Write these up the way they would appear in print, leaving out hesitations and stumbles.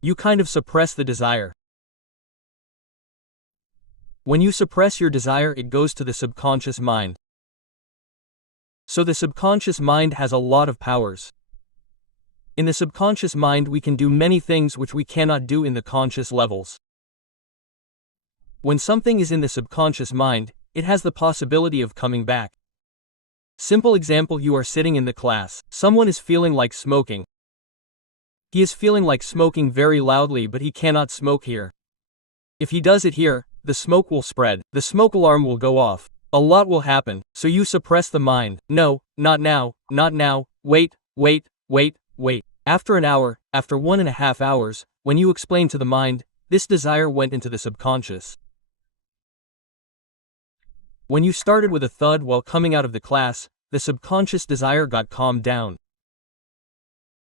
You kind of suppress the desire. When you suppress your desire, it goes to the subconscious mind. So the subconscious mind has a lot of powers. In the subconscious mind, we can do many things which we cannot do in the conscious levels. When something is in the subconscious mind, it has the possibility of coming back. Simple example: you are sitting in the class. Someone is feeling like smoking. He is feeling like smoking very loudly, but he cannot smoke here. If he does it here, the smoke will spread. The smoke alarm will go off. A lot will happen, so you suppress the mind. No, not now, not now, wait. After an hour, after 1.5 hours, when you explain to the mind, this desire went into the subconscious. When you started with a thud while coming out of the class, the subconscious desire got calmed down.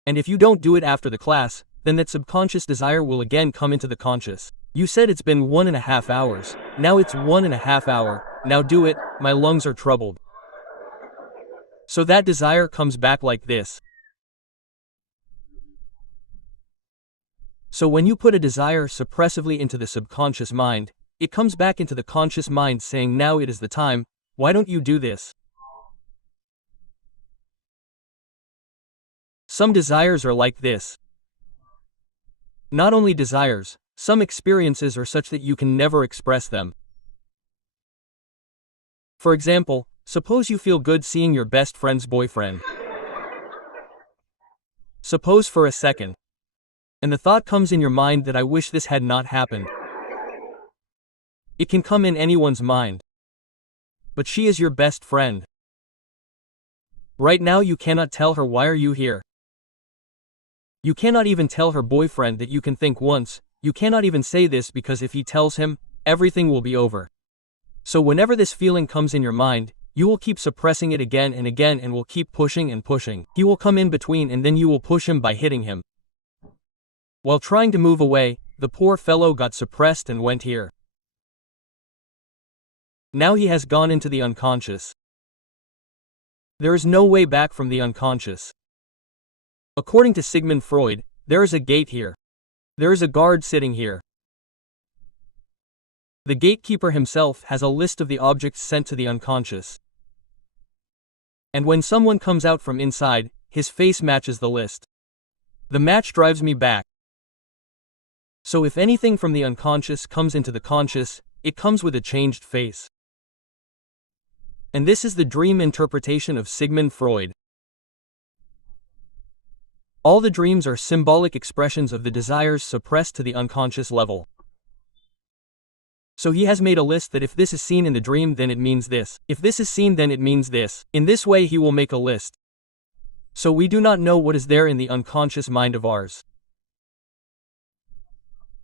And if you don't do it after the class, then that subconscious desire will again come into the conscious. You said it's been 1.5 hours, now it's 1.5 hour, now do it, my lungs are troubled. So that desire comes back like this. So when you put a desire suppressively into the subconscious mind, it comes back into the conscious mind saying, now it is the time, why don't you do this? Some desires are like this. Not only desires, some experiences are such that you can never express them. For example, suppose you feel good seeing your best friend's boyfriend. Suppose for a second. And the thought comes in your mind that I wish this had not happened. It can come in anyone's mind. But she is your best friend. Right now you cannot tell her why are you here. You cannot even tell her boyfriend that you can think once. You cannot even say this because if he tells him, everything will be over. So whenever this feeling comes in your mind, you will keep suppressing it again and again and will keep pushing and pushing. He will come in between and then you will push him by hitting him. While trying to move away, the poor fellow got suppressed and went here. Now he has gone into the unconscious. There is no way back from the unconscious. According to Sigmund Freud, there is a gate here. There is a guard sitting here. The gatekeeper himself has a list of the objects sent to the unconscious. And when someone comes out from inside, his face matches the list. The match drives me back. So if anything from the unconscious comes into the conscious, it comes with a changed face. And this is the dream interpretation of Sigmund Freud. All the dreams are symbolic expressions of the desires suppressed to the unconscious level. So he has made a list that if this is seen in the dream then it means this. If this is seen then it means this. In this way he will make a list. So we do not know what is there in the unconscious mind of ours.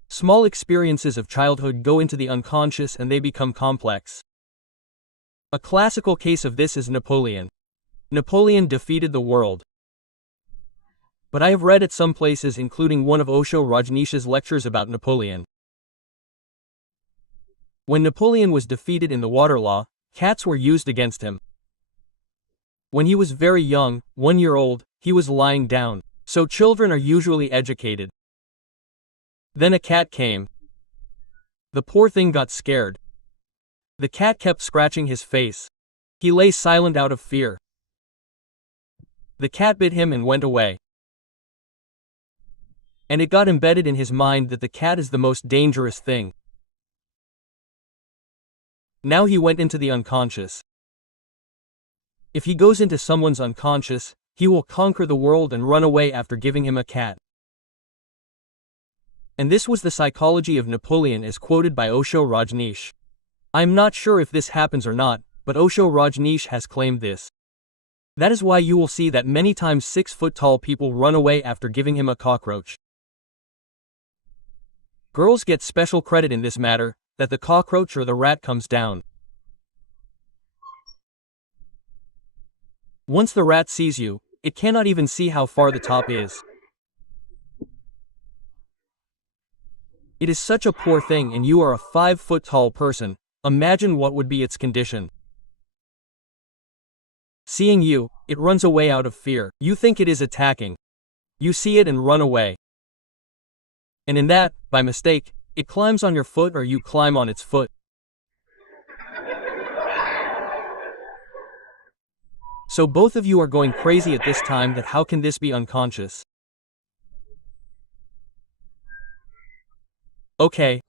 Small experiences of childhood go into the unconscious and they become complex. A classical case of this is Napoleon. Napoleon defeated the world. But I have read at some places, including one of Osho Rajneesh's lectures about Napoleon. When Napoleon was defeated in the water law, cats were used against him. When he was very young, 1 year old, he was lying down. So children are usually educated. Then a cat came. The poor thing got scared. The cat kept scratching his face. He lay silent out of fear. The cat bit him and went away. And it got embedded in his mind that the cat is the most dangerous thing. Now he went into the unconscious. If he goes into someone's unconscious, he will conquer the world and run away after giving him a cat. And this was the psychology of Napoleon as quoted by Osho Rajneesh. I am not sure if this happens or not, but Osho Rajneesh has claimed this. That is why you will see that many times 6-foot-tall people run away after giving him a cockroach. Girls get special credit in this matter, that the cockroach or the rat comes down. Once the rat sees you, it cannot even see how far the top is. It is such a poor thing and you are a 5-foot-tall person, imagine what would be its condition. Seeing you, it runs away out of fear. You think it is attacking. You see it and run away. And in that, by mistake, it climbs on your foot or you climb on its foot. So both of you are going crazy at this time. That how can this be unconscious? Okay,